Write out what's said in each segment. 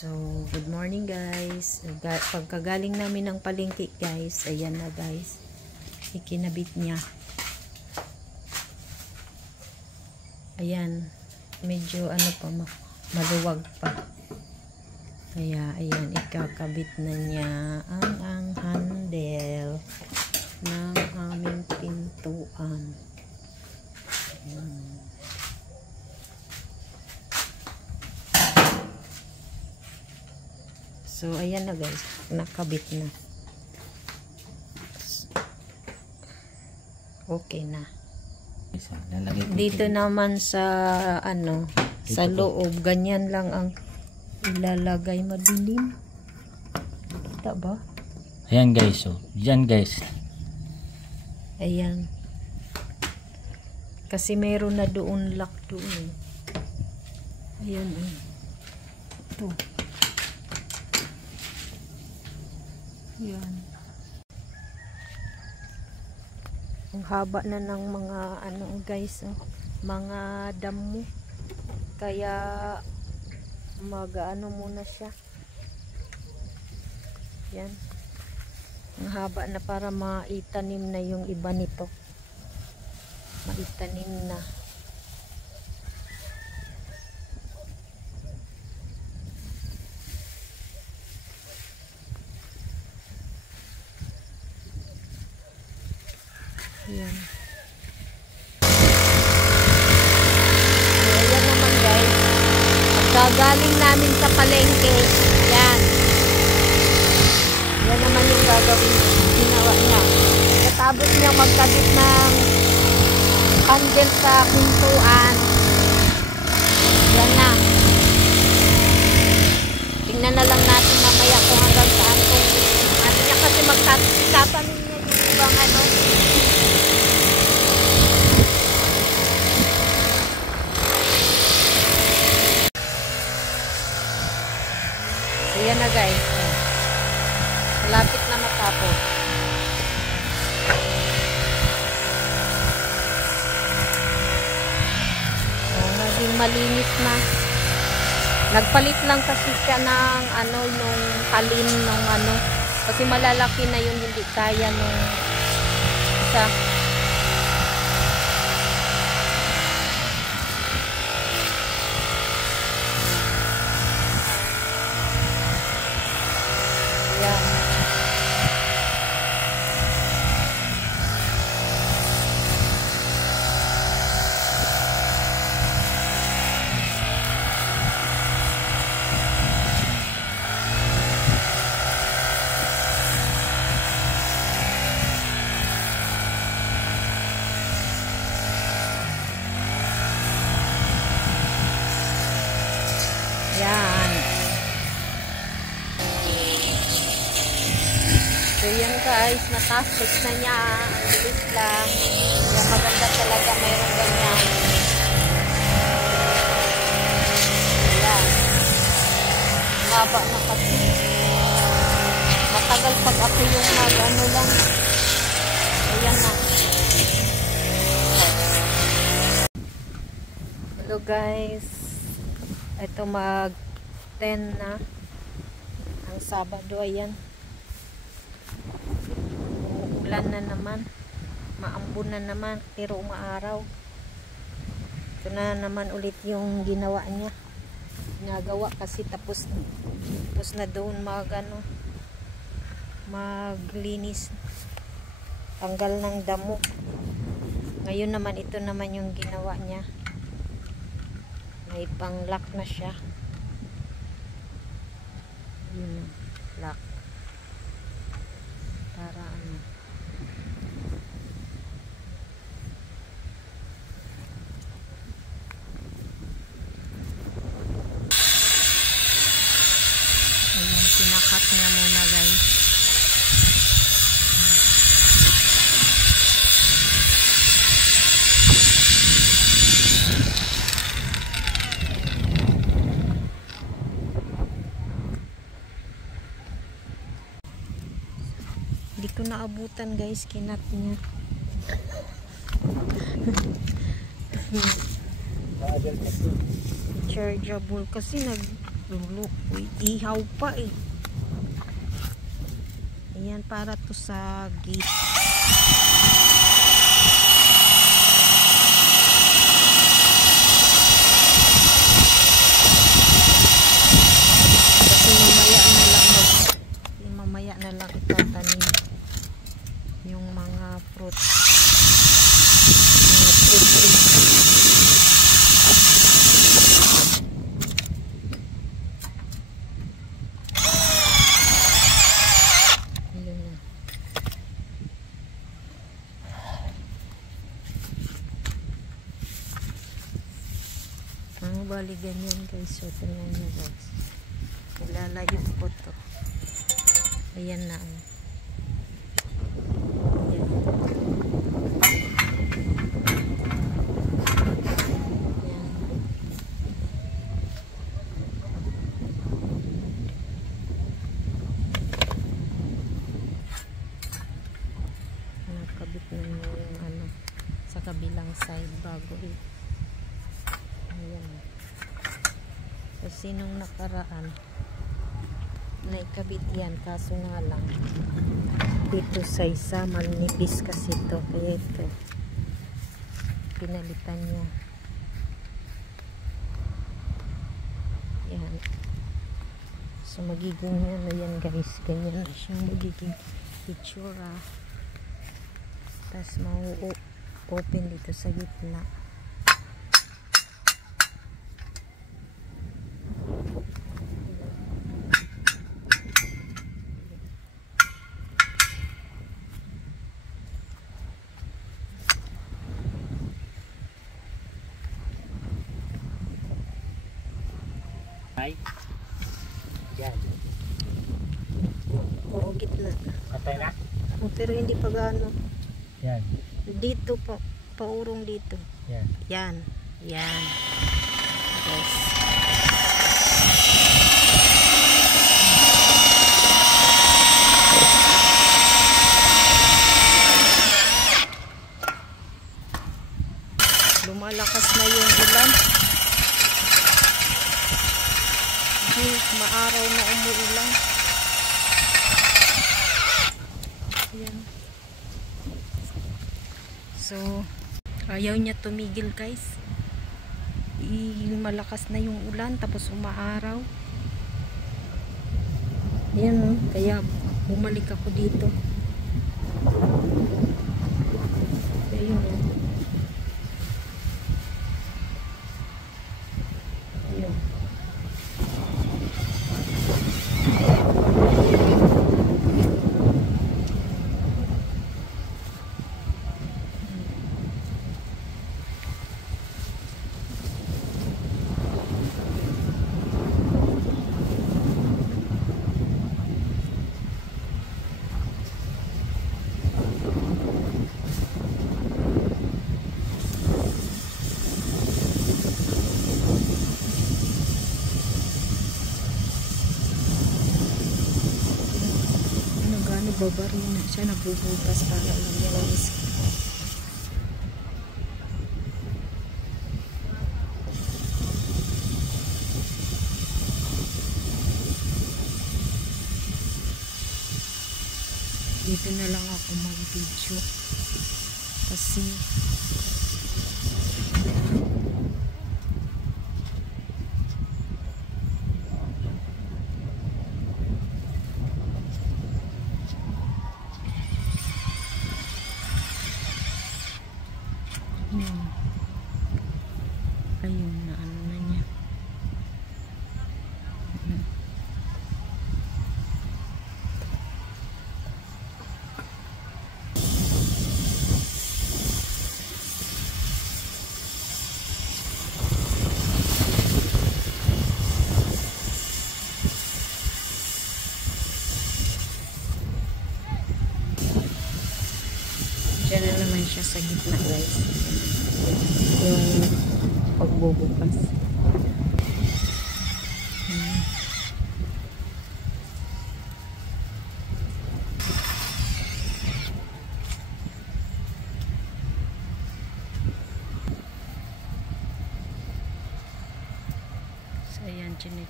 So, good morning guys. Pagkagaling namin ng palengke guys, ayan na guys. Ikinabit niya. Ayan. Medyo ano pa, maluwag pa. Kaya, ayan, ikakabit na niya ang handle ng aming pintuan. Ayan. So, ayan na guys. Nakabit na. Okay na. Dito naman sa, ano, sa loob. Ganyan lang ang ilalagay. Madilim. Kita ba? Ayan guys. So, dyan guys. Ayan. Kasi meron na doon lock doon. Ayan. Ito. Yan. Ang haba na ng mga ano guys, mga damo. Kaya mag-ano muna siya. Yan. Ang haba na para maitanim na yung iba nito. Maitanim na. Ayan. So, ayan naman guys. Pagkagaling namin sa palengke, yan. Yan naman yung gagawin ginawa niya. Katapos niya magkabit ng handle sa pintuan. Yan na. Tingnan na lang natin mamaya kung hanggang saan kung ano niya kasi magtatanim niya yung ibang ano. Ayan na guys. Malapit na matapos. Naging malinis na. Nagpalit lang kasi siya ng ano, nung talim nung ano. Kasi malalaki na yun, hindi kaya nung isa. Yan. So yan guys, natapos na niya. Ang bilis lang. Yan, maganda talaga mayroong ganyan. Yan. Haba na kasi. Matagal pag ako yung mag-ano lang. Ayan na. Hello guys. Ito mag 10 na ang Sabado, ayan. Uulan na naman, maambon na naman, pero umaaraw. Ito na naman ulit yung ginawa niya, ginagawa kasi tapos na doon maglinis, tanggal ng damo. Ngayon naman ito naman yung ginawa niya. May pang-lock na siya. Yun, lock. Para ano. Ayan, sinakat niya muna guys. Hindi ko naabutan guys, kinat niya. chargeable kasi Lulo. Uy, ihaw pa eh. Ayan, para to sa gate. Mamaya na lang itatanim yung mga fruits. Mga fruit trees. Ayun na. Ang bali ganyan guys. So, tingnan nyo guys. Ilalayo ko to. Ayan na. Ayan. Ayan. Nakabit na yung ano sa kabilang side bago eh. Ayan. So, sinong nakaraan naikabit yan, kaso nga lang dito sa isa manipis kasi ito, kaya ito pinalitan niya. Yan. So magiging ano yan guys, ganyan na siyang magiging itsura. Tapos mau-open dito sa gitna. Ay. Yan. Oo, gitna. Patay na? Pero hindi pa gaano. Yan. Dito pa, paurong dito. Yan. Yan. Yan. Yes. Lumalakas na yung ulan. Maaraw na umuulan. Ayan. So, ayaw niya tumigil guys. Malakas na yung ulan tapos umaaraw. Ayan, kaya bumalik ako dito. Ayun o. Ayun. Nagbabaril na siya, nagbubutas para lang yung risk. Dito na lang ako mag-video kasi ayun na ano na niya. Diyan na naman siya sa gitna guys. Yung pagbubukas. So ayan, chinek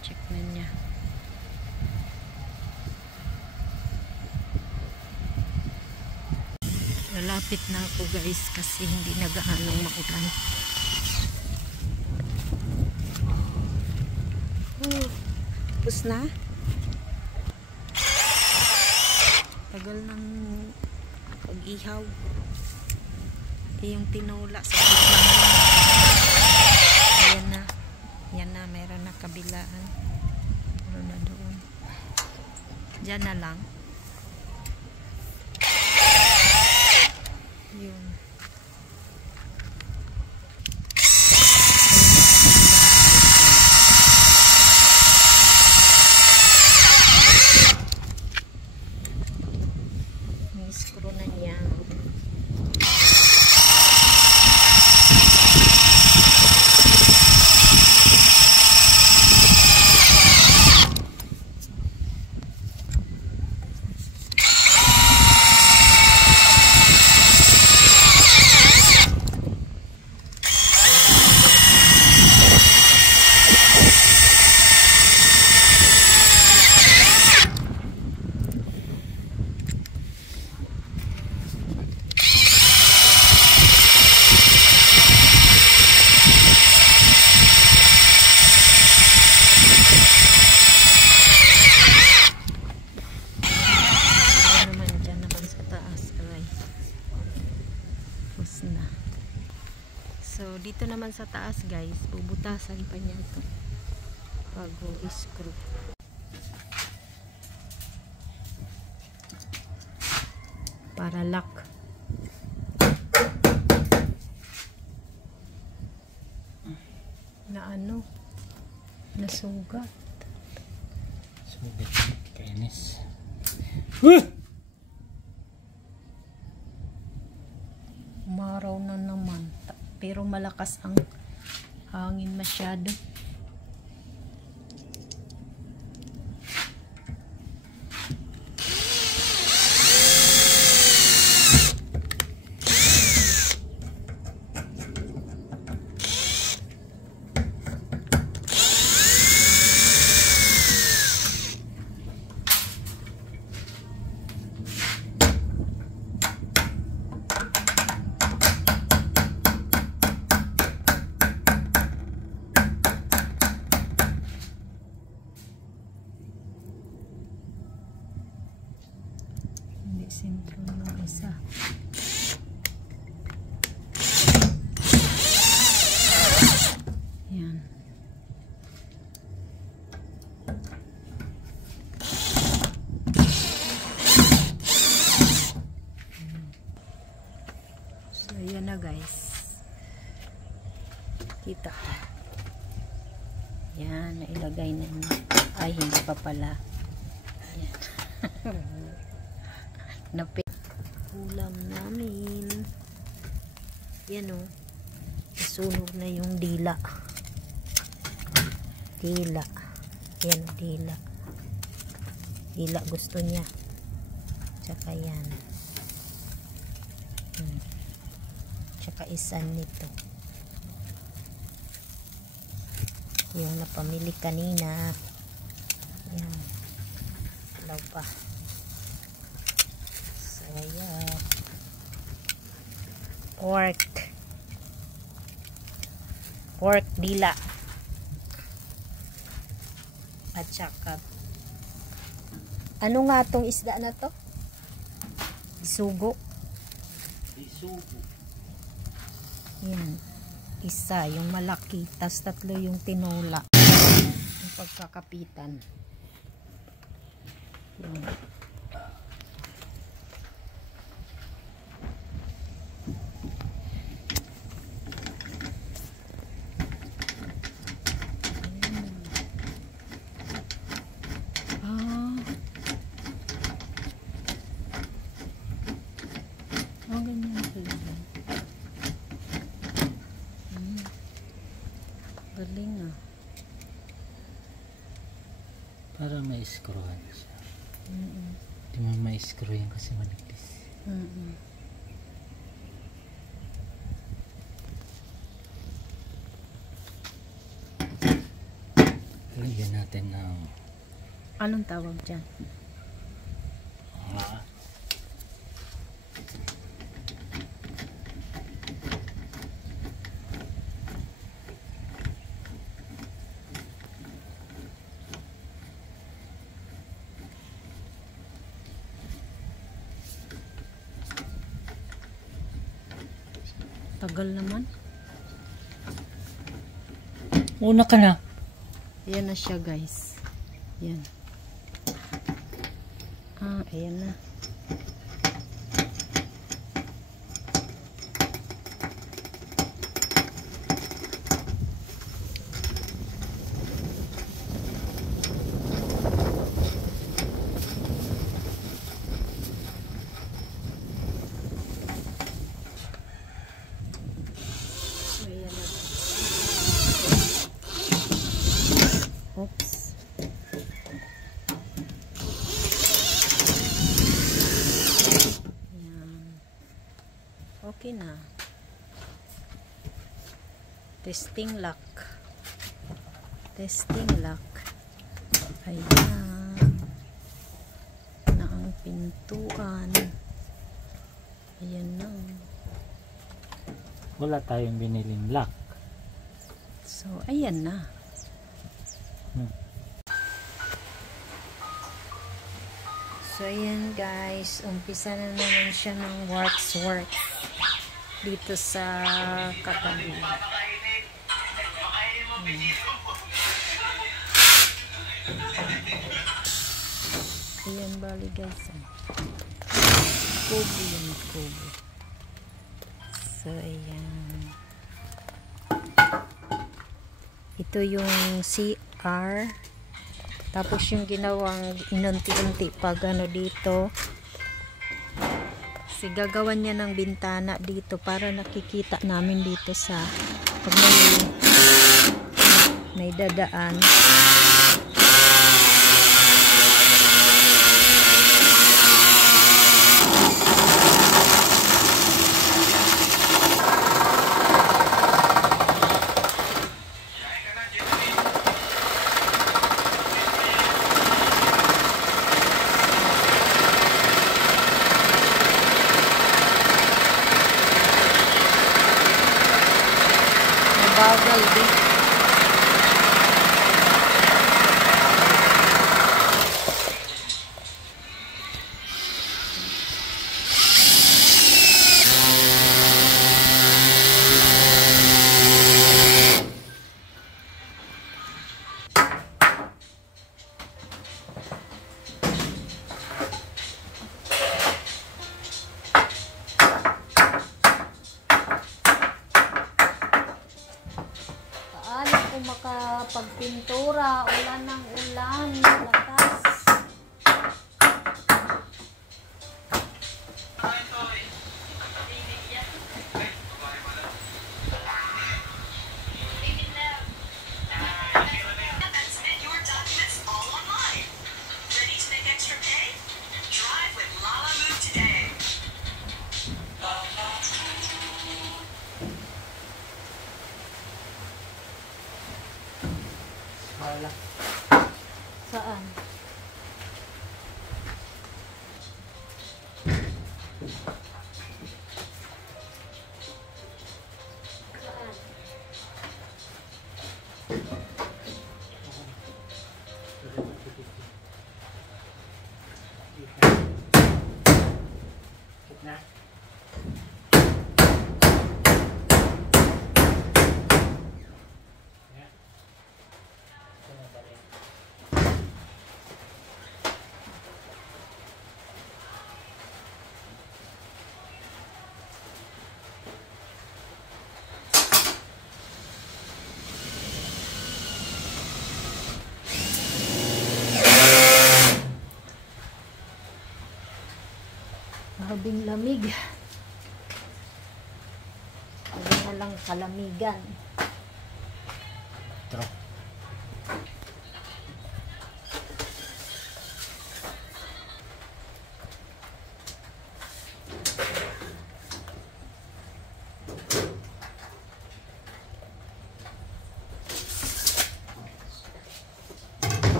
check na niya. Lalapit na ako guys kasi hindi na gaanong maulan. Tapos na. Tagal ng pag-ihaw. Yung tinola sa gitna. Ayan na. Yan na, meron na kabilaan. Meron na doon. Diyan na lang. Yun. May screw na niya. Na. So dito naman sa taas guys, bubutasan pa niya ito bago i-screw. Para lock. Na ano? Nasugat. Sugat. Kainis. Umaraw na naman. Pero malakas ang hangin masyado. Sentro yung isa. Yan. So yan na guys. Kita ko. Yan, nailagay na niya. Ay, hindi pa pala. Yan. Ulam namin. Yan o. Nasunog na yung dila. Dila. Yan, dila. Dila gusto niya. Tsaka yan. Tsaka isan nito. Yung napamili kanina. Yan. Alaw pa. Ayan. Pork dila. At saka ano nga tong isda na to? Isugo. Isugo. Yan. Isa, yung malaki. Tas tatlo yung tinola. Yung pagkakapitan. Yan. Galing ah. Para ma-screwan siya. Hindi mo ma-screw yan kasi manipis. Lagyan natin. natin ng Anong tawag dyan? ah, Tagal naman. una ka na. Ayan na siya, guys. Yan. Ayan na. Ayan na. Oops. Okay na. Testing lock. Testing lock. Ayan. Na ang pintuan. Ayan na. Wala tayong biniling lock. So, ayan na. So, ayan guys. Umpisa na naman siya ng work dito sa katabi. Ayan bali guys. Kubo yun, kubo. So, ayan. Ito yung CR. Tapos yung ginawang inunti-unti pag ano dito. Kasi gagawan niya ng bintana dito para nakikita namin dito sa pag may dadaan. Bagal din. Makapagpintura, ulan ng ulan, lakas. Wala. Saan? Gitna. Grabing lamig. Sabi na lang kalamigan. Tro.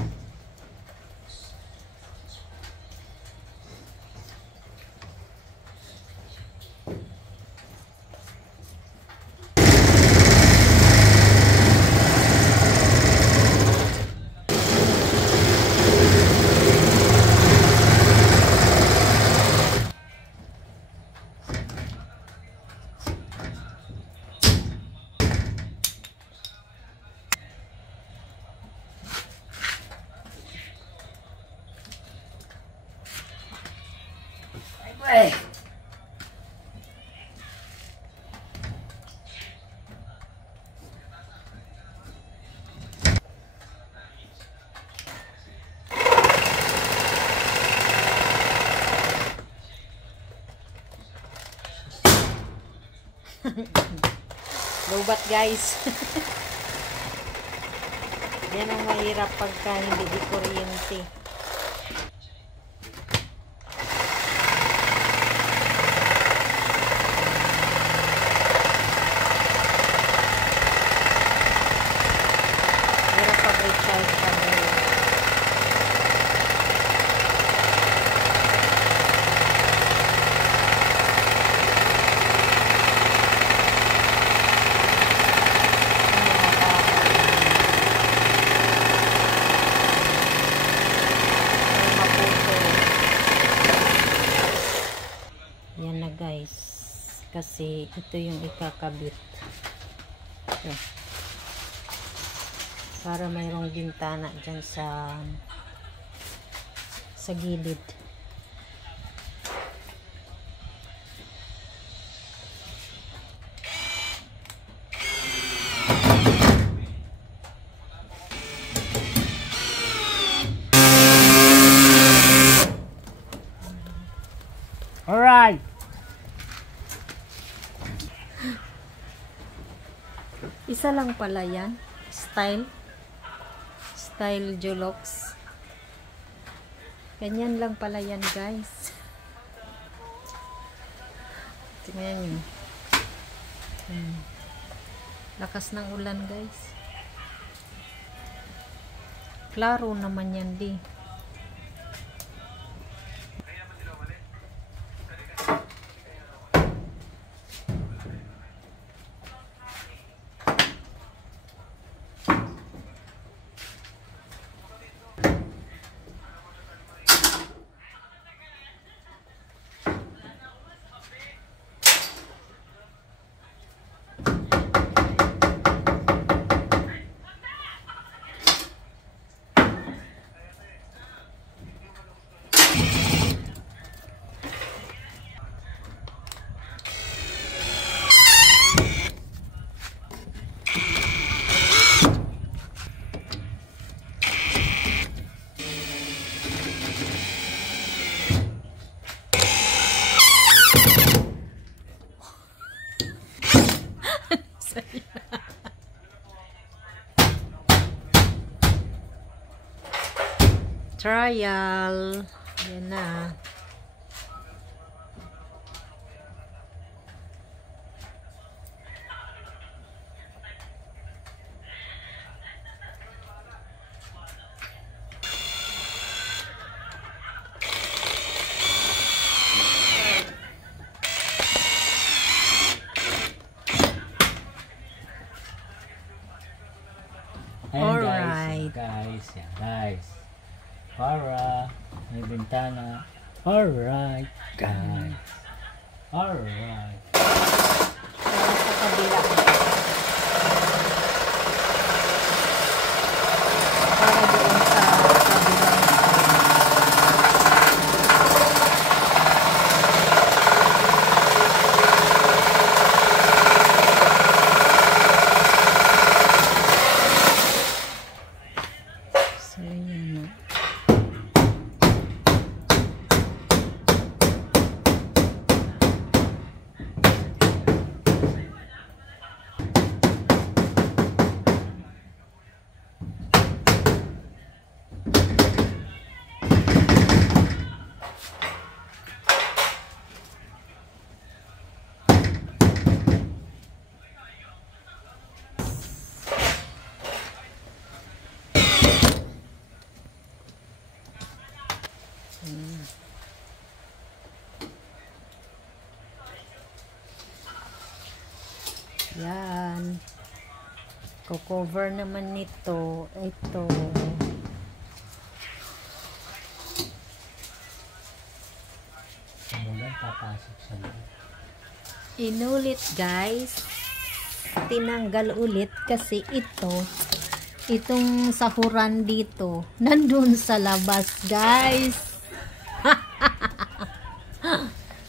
Lobat guys. Yan ang mahirap pagka hindi di kuryente. Hirap pag-recharge ka ngayon. Yan na guys, kasi ito yung ikakabit. Ito. Para mayroong bintana dyan sa gilid. Alright. Isa lang pala yan. Style Jolox. Ganyan lang pala yan guys. Tingnan nyo. Lakas ng ulan guys. Klaro naman yan di. Trial. Yan na. Ayan guys, yan guys. Para may bintana. Alright guys. Alright. Sa kabila. Para doon sa kabila. So yan na. Yan. Ko-cover naman nito. Ito. Papasok sa loob. Inulit guys. Tinanggal ulit kasi itong sahuran dito nandun sa labas guys.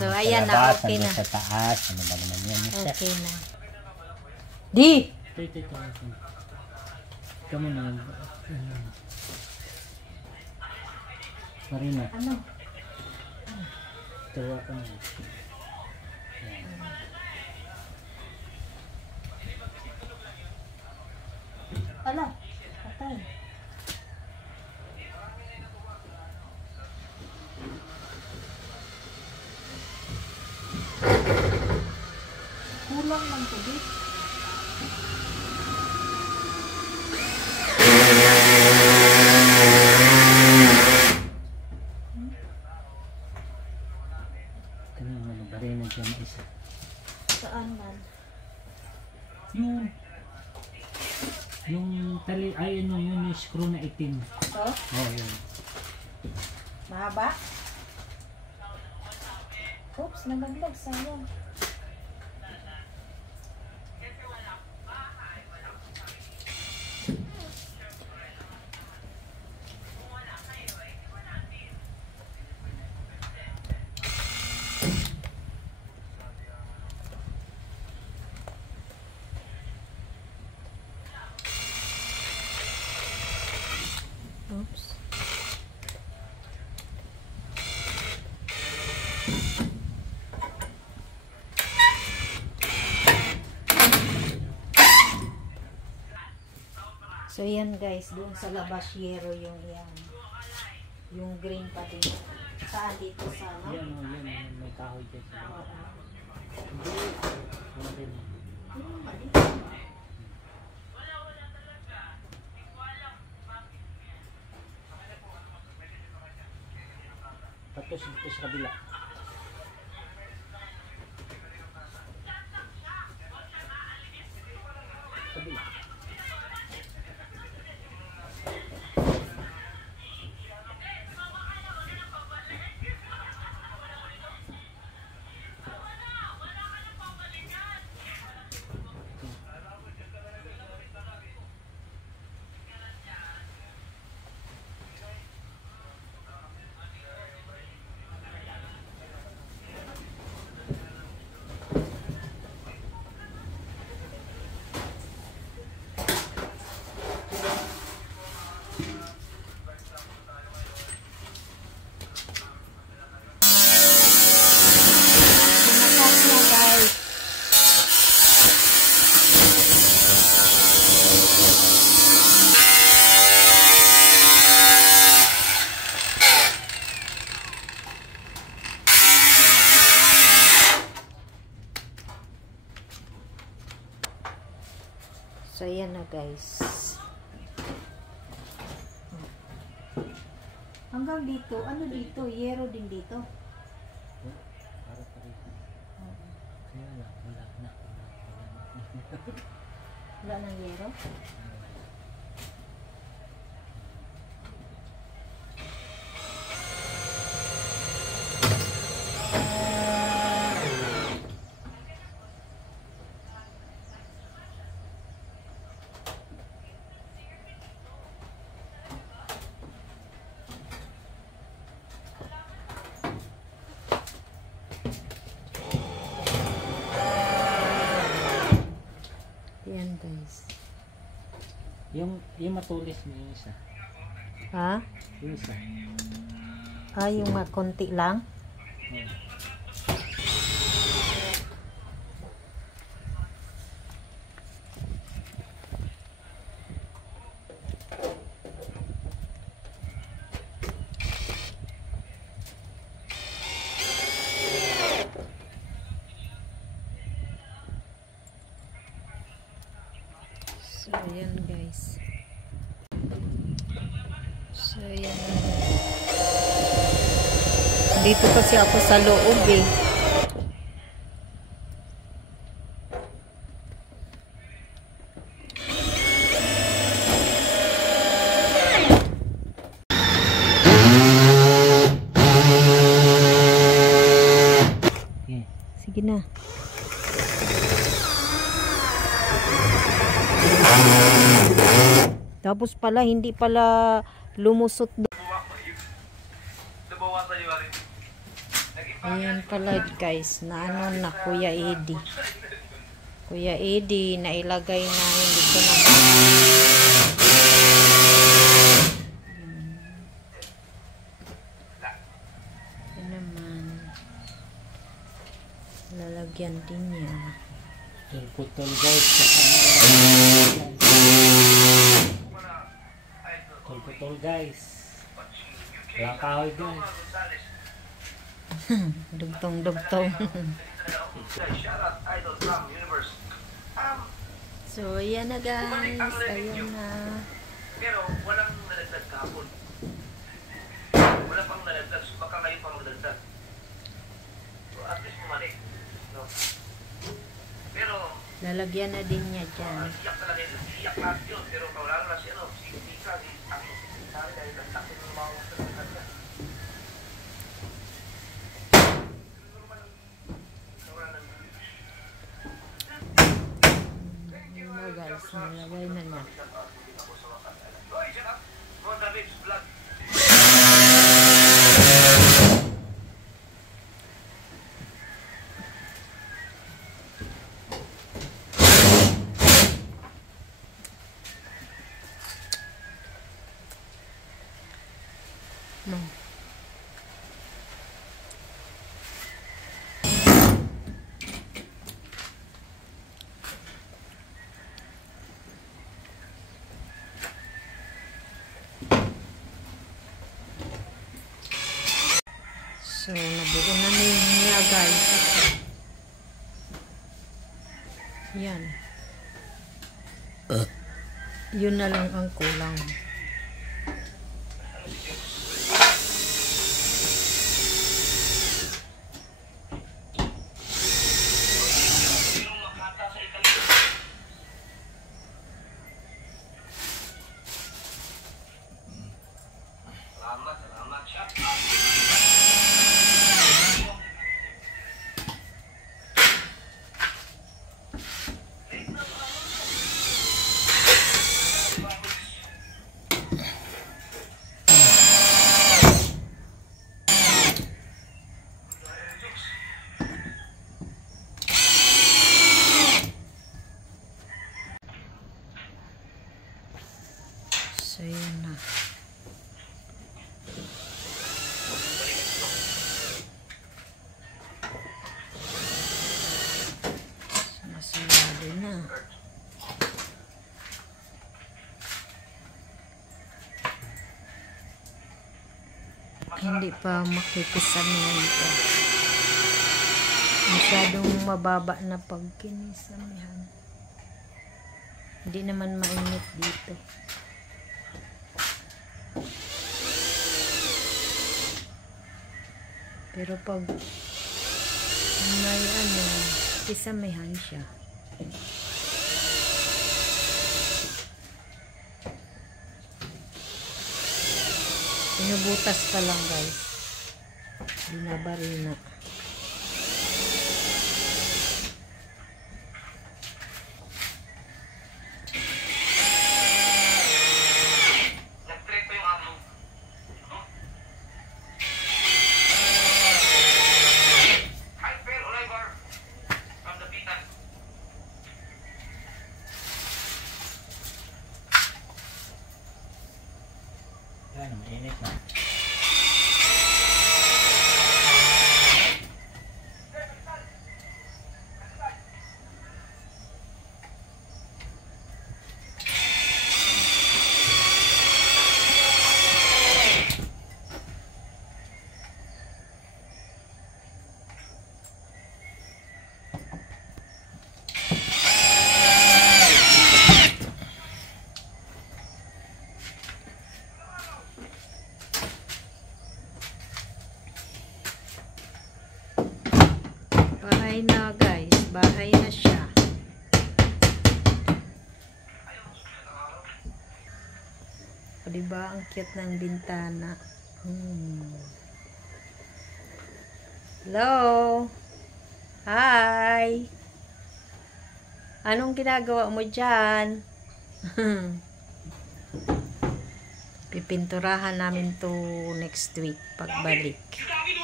So, ayan na, labas, okay nandun na. sa taas. Ano ba naman yan? Okay na. Di! Ito. Kamu na. Marina. Ano? Tawa ka na. Ala, patay. Kulang lang tubig. Kanina ano, barena dyan isa. Saan man? Yung tali, ay ano, yung screw na itim. Ito? Oo, yun. Mahaba? Oops, nagaglag. Sayang. Oops. So yan guys, doon sa labas yero yung yan. Yung green pa din. Saan dito sa ano? Yan, yan, may kahoy dyan. Hindi, wala din. Tapos dito sa kabila. Kabila. Sinakas na guys. So yan na guys. Hanggang dito, ano dito? Yero din dito. Para pa rin. Kaya wala na. Wala nang yero? Yan guys. Yung matulis niya yung isa. Ha? Yung isa. Ah, yung konti lang? So, yan guys. So, yan. Dito kasi ako sa loob eh. Okay. Sige na. Tapos pala, hindi pala lumusot doon. Nabawasan yung rin. Naging Ayan pala guys, na ano na Kuya Eddie. Kuya Eddie, nailagay na, hindi ko na Yan naman. Lalagyan din niya. Putol guys. Putol guys. Wala kahoy guys. Dugtong. So, ayan na guys. Ayun na. Pero walang nalagdag kahapon. Wala pang nalagdag. So baka ngayon pang nalagdag. So at least bumalik. No? Pero Lalagyan na din niya dyan. iyak talaga yun. Iyak lahat yun. Pero wala na siya. No? Si Tika, si Tako. Dahil nagtakot ng mga wasan ng kanya. Yun na guys, nalagay na niya. So, nabuo na niya guys. Yan. Yun na lang ang kulang. Salamat siya. So, yun na. Masulado na. Hindi pa makikisamihan ito. Masyadong mababa na pag kinisamihan. Hindi naman mainit dito. Pero pag may ano, kisamihan siya. Pinubutas pa lang guys. Binabaril na. Nag-trip pa yung amo. Hi, Phil Oliver. From the Pitan. Yan, mainit na. Bahay na guys. Bahay na siya. O diba ang cute ng bintana. Hello. Hi. Anong ginagawa mo dyan? Pipinturahan namin to next week pagbalik.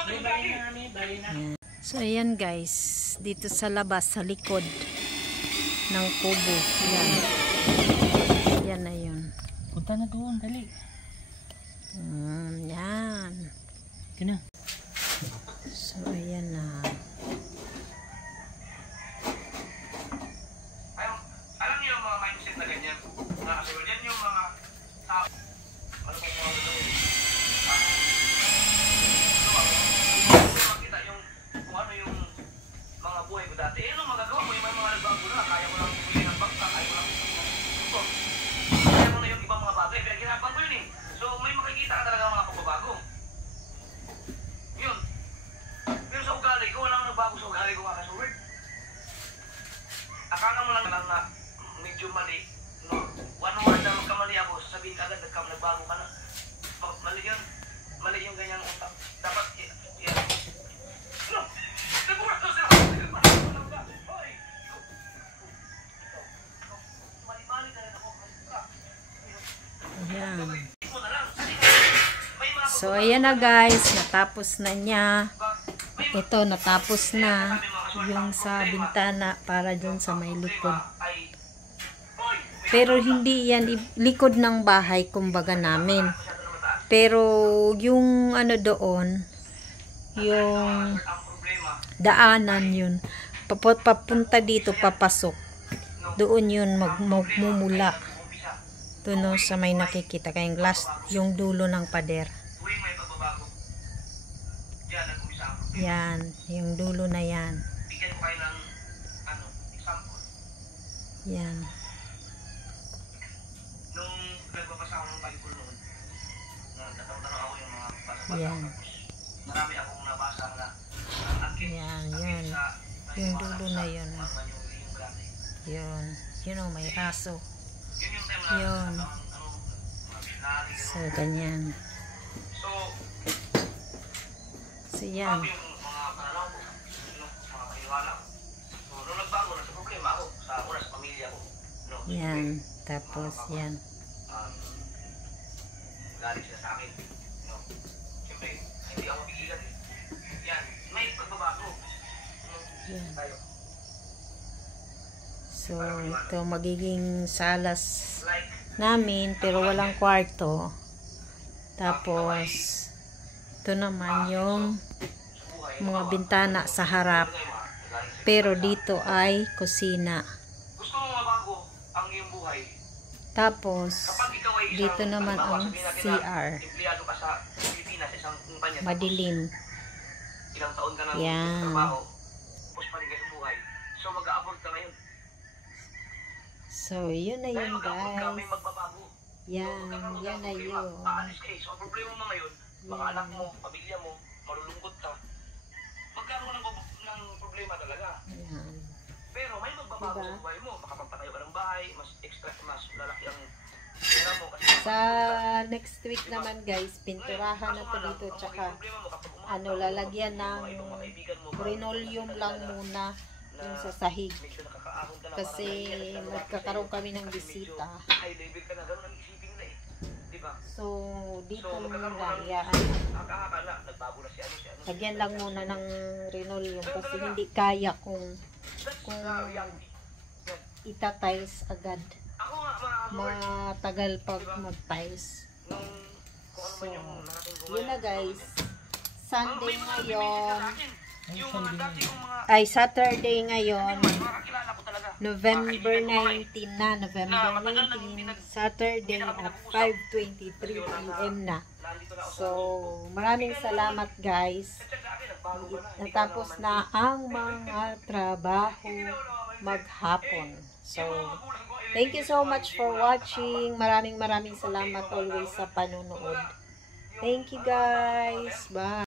Yan. So ayan guys, dito sa labas, sa likod ng kubo. Yan. Yan na yun. Punta na doon, dali. Yan. Kina. So ayan na. Alam niyo yung mga mindset na ganyan? Na kasi yan yung mga tao. Ano pong mga gagawin? Makita yung kung ano yung mga buhay ko dati. Eh, ano magagawa mo? Yung may mga nagbago na. Kaya mo lang bumili ng bangka. Kaya mo lang ito. Kaya mo na yung ibang mga bagay. Pinaghirapan ko yun eh. So, may makikita ka talaga mga pagbabago. Yun. Pero sa ugali ko, walang nagbago sa ugali ko mga kasulid. Akala mo lang na medyo mali. No? One word na magkamali ako, sasabihin ka agad, nagbago ka na. Mali yun. Mali yung ganyang utak. Dapat, yan. No! Nagburat na sila! Hoy! Mali-mali na rin ako. Ayan. So ayan na guys, natapos na niya. Ito, natapos na yung sa bintana para dun sa may likod. Pero hindi yan likod ng bahay kumbaga namin. Pero yung ano doon, yung daanan yun, papunta dito, papasok. Doon yun magmumula. Doon sa may nakikita kayong last, yung dulo ng pader. Yan, yung dulo na yan. Bigyan ko kayo ng example. Yan. Nung nagbabasa ako ng Bible noon, nagtatanong ako yung mga basa-basa. Yan. Marami akong nabasa na Yan, yun. Yung dulo na yun. Yun. Yun o, may aso. Yun. So, ganyan. So, yan. Mga pananaw ko, mga paniwala ko. So, nung nagbago na sa problema ako, sa oras sa pamilya ko. Yan. Tapos, yan. Galing sila sa akin. Siyempre, hindi ako mapigilan eh. Yan, may pagbabago. Yan. So, ito magiging salas namin pero walang kwarto. Tapos, ito naman yung mga bintana sa harap. Pero dito ay kusina. Gusto mo mabago ang iyong buhay? Tapos, Kapag ikaw ay isang, dito naman ang CR. empleyado ka sa Pilipinas, isang kumpanya. Madilim. Ilang taon ka nang Yan. trabaho. Tapos pa rin kayo buhay. So, mag-a-afford ka ngayon. So, yun na Dahil yun mag-a-afford ka, may guys. magbabago. Yan, yan na yun. Aalis ka eh. So, ang problema mo ngayon, mga anak mo, pamilya mo, malulungkot ka. Magkaroon ng problema talaga. Yan. Pero may magbabago Diba? sa buhay mo. Makapagpatayo ka ng bahay, mas extra, mas lalaki ang pera mo. Kasi Sa next week naman guys, pinturahan na to dito. Tsaka, ano, lalagyan ng linoleum lang muna yung sa sahig. Kasi magkakaroon kami ng bisita. High level ka na, gano'n ang isipin nila eh. Diba? So, dito muna, Akala, nagbago na si ano. lagyan lang muna ng linoleum kasi hindi kaya kung itatiles agad. Ako nga, mga Matagal pag mag-tiles. So, yun na guys. Sunday ngayon. yung mga dati kong mga Ay, Saturday ngayon. kakilala ko talaga. November 19 na. November 19. Saturday at 5:23 PM na. So, maraming salamat guys. Natapos na ang mga trabaho maghapon. So, thank you so much for watching. Maraming salamat always sa panunood. Thank you guys. Bye.